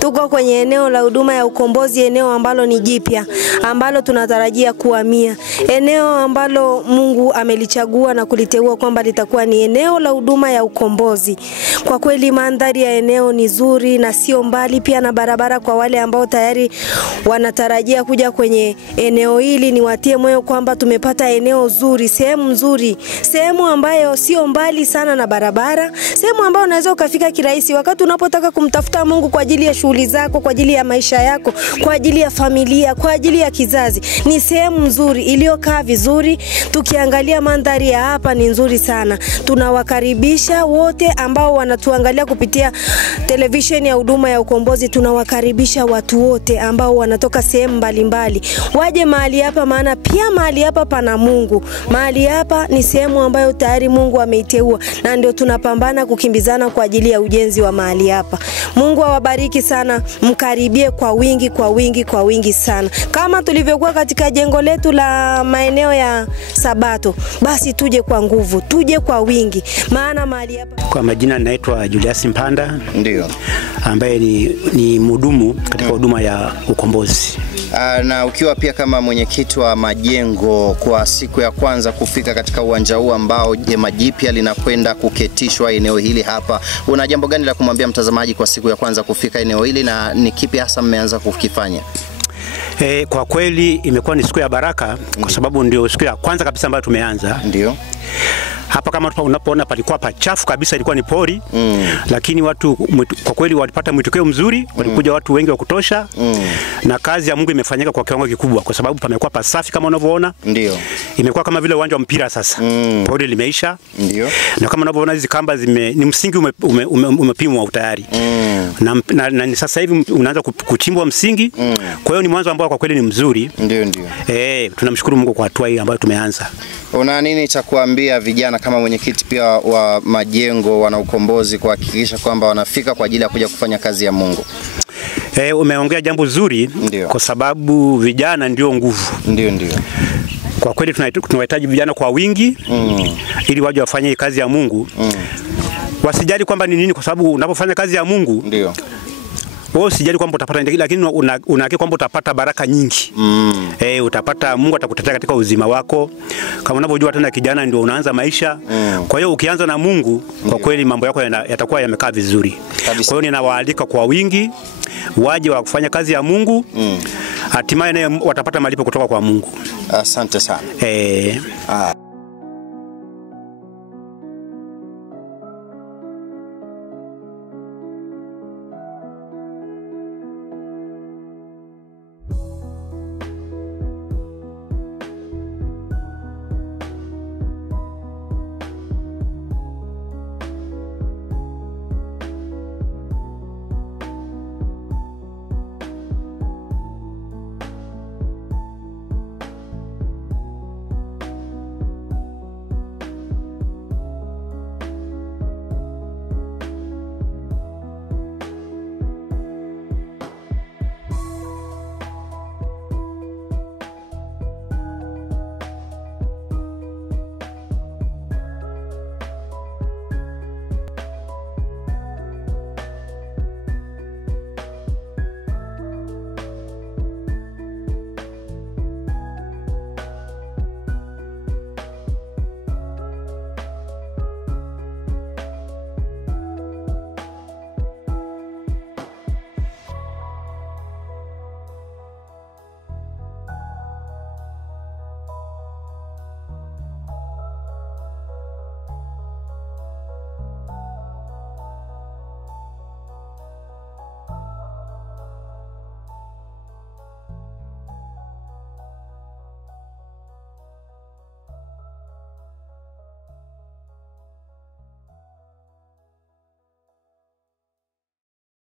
Tuko kwenye eneo la huduma ya ukombozi, eneo ambalo ni jipya, ambalo tunatarajia kuhamia. Eneo ambalo Mungu amelichagua na kuliteua kwamba litakuwa ni eneo la huduma ya ukombozi. Kwa kweli mandhari ya eneo ni nzuri na sio mbali, pia na barabara kwa wale ambao tayari wanatarajia kuja kwenye eneo hili. Niwatie moyo kwamba tumepata eneo zuri, sehemu nzuri, sehemu ambayo sio mbali sana na barabara, sehemu ambayo unaweza ukafika kirahisi wakati unapotaka kumtafuta Mungu kwa ajili ya shughuli zako, kwa ajili ya maisha yako, kwa ajili ya familia, kwa ajili ya kizazi. Ni sehemu nzuri iliyokaa vizuri. Tukiangalia mandhari ya hapa ni nzuri sana. Tunawakaribisha wote ambao wanatuangalia kupitia television ya huduma ya ukombozi. Tunawakaribisha watu wote ambao wanatoka sehemu mbalimbali waje mahali hapa, maana pia mahali hapa pana Mungu. Mahali hapa ni sehemu ambayo tayari Mungu ameiteua, na ndio tunapambana kukimbizana kwa ajili ya ujenzi wa mahali hapa. Mungu awabariki sana, mkaribie kwa wingi, kwa wingi, kwa wingi sana. Kama tulivyokuwa katika jengo letu la maeneo ya Sabato, basi tuje kwa nguvu, tuje kwa wingi, maana mahali hapa. Kwa majina naitwa Julius Mpanda, ndio ambaye ni mhudumu katika huduma ya ukombozi. Na ukiwa pia kama mwenyekiti wa majengo, kwa siku ya kwanza kufika katika uwanja huu ambao jema jipya linakwenda kuketishwa eneo hili hapa, una jambo gani la kumwambia mtazamaji kwa siku ya kwanza kufika eneo hili, na ni kipi hasa mmeanza kukifanya? Kwa kweli imekuwa ni siku ya baraka, kwa sababu ndio siku ya kwanza kabisa ambayo tumeanza. Ndio. Hapa kama unapoona palikuwa pachafu kabisa, ilikuwa ni pori. Lakini watu kwa kweli walipata mwitikio mzuri, walikuja watu wengi wa kutosha. Na kazi ya Mungu imefanyika kwa kiwango kikubwa, kwa sababu pamekuwa pasafi kama unavyoona. Ndio. Imekuwa kama vile uwanja wa mpira sasa. Pori limeisha. Ndio. Na kama unavyoona hizi kamba ni msingi umepimwa tayari. Na sasa hivi unaanza kuchimbwa msingi. Kwa hiyo ni mwanzo ambao kwa kweli ni mzuri. Ndio. Tunamshukuru Mungu kwa hatua hii ambayo tumeanza. Una nini cha kuambia vijana kama mwenyekiti pia wa majengo wana ukombozi, kuhakikisha kwamba wanafika kwa ajili ya kuja kufanya kazi ya Mungu? Umeongea jambo zuri. Ndiyo. Kwa sababu vijana ndio nguvu. Ndio. Kwa kweli tunahitaji vijana kwa wingi ili waje wafanye kazi ya Mungu. Wasijali kwamba ni nini, kwa sababu unapofanya kazi ya Mungu, ndio, wewe usijali kwamba utapata, lakini unahakika kwamba utapata baraka nyingi. Utapata, Mungu atakutetea katika uzima wako. Kama unavyojua tena kijana ndio unaanza maisha. Kwa hiyo ukianza na Mungu, kwa kweli mambo yako yatakuwa yamekaa vizuri. Kwa hiyo ninawaalika kwa wingi waje wa kufanya kazi ya Mungu. Hatimaye watapata malipo kutoka kwa Mungu. Asante sana.